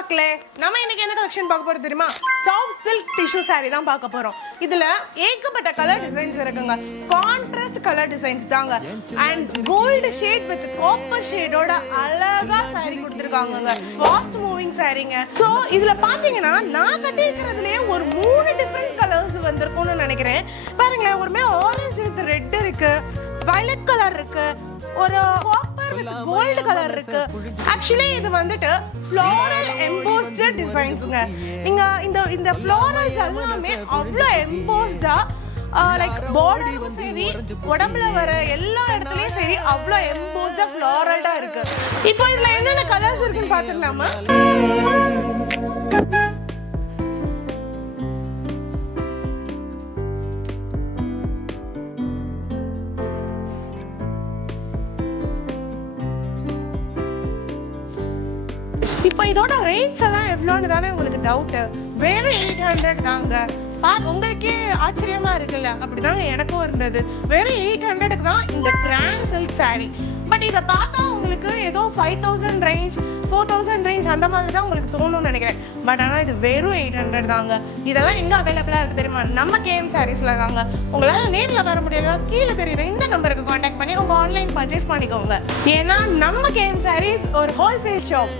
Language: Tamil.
மக்களே, நம்ம இன்னைக்கு என்ன கலெக்ஷன் பார்க்க போறோம் தெரியுமா? சாஃப்ட் சில்க் டிஷ்யூ saree தான் பார்க்க போறோம். இதுல ஏகப்பட்ட கலர் டிசைன்ஸ் இருக்குங்க. கான்ட்ராஸ்ட் கலர் டிசைன்ஸ் தாங்க. And gold shade with copper ஷேடோட அழகா saree கொடுத்திருக்காங்கங்க. ஃபாஸ்ட் மூவிங் சாரீங்க. சோ இதுல பாத்தீங்கன்னா நான் கட்டியிருக்கிறதுலயே ஒரு 3 டிஃபரண்ட் கலர்ஸ் வந்திருக்கும்னு நினைக்கிறேன். பாருங்களேன், ஒருமே ஆரஞ்சு வித் ரெட் இருக்கு, வயலட் கலர் இருக்கு, ஒரு காப்பர் வித் கோல்ட் கலர் இருக்கு. ஆக்சுவலி இது வந்துட்டு ஃப்ளோரல் எம்போஸ்ட் டிசைன்ஸ்ங்க. நீங்க இந்த ஃப்ளோரல்ஸ் எல்லாமே அவ்வளோ எம்போஸ்டா லைக் பார்டரும் சரி, உடம்புல வர எல்லா இடத்துலயும் சரி அவ்வளோ எம்போஸ்டா ஃப்ளோரல்டா இருக்கு. இப்போ இதுல என்னென்ன கலர்ஸ் இருக்குன்னு பாத்துக்கலாமா? இப்போ இதோட ரேட்ஸ் எல்லாம் எவ்வளோன்னு தானே உங்களுக்கு டவுட்டு. வெறும் 800 தாங்க. உங்களுக்கே ஆச்சரியமா இருக்குல்ல? அப்படிதாங்க எனக்கும் இருந்தது. வெறும் 800க்கு தான் இந்த கிராண்ட் சில்க் சாரீ. பட் இதை பார்த்தா உங்களுக்கு ஏதோ 5000 ரேஞ்ச் 4000 ரேஞ்ச் அந்த மாதிரி தான் உங்களுக்கு தோணும்னு நினைக்கிறேன். பட் ஆனால் இது வெறும் 800 தாங்க. இதெல்லாம் எங்கே அவைலபிளாக இருக்குது தெரியுமா? நம்ம கேஎம் சாரீஸில் தாங்க. உங்களால் நேரில் வர முடியல, கீழே தெரியுற இந்த நம்பருக்கு காண்டாக்ட் பண்ணி உங்கள் ஆன்லைன் பர்ச்சேஸ் பண்ணிக்கோங்க. ஏன்னா நம்ம கேஎம் சாரீஸ் ஒரு ஹோல்சேல் ஷாப்.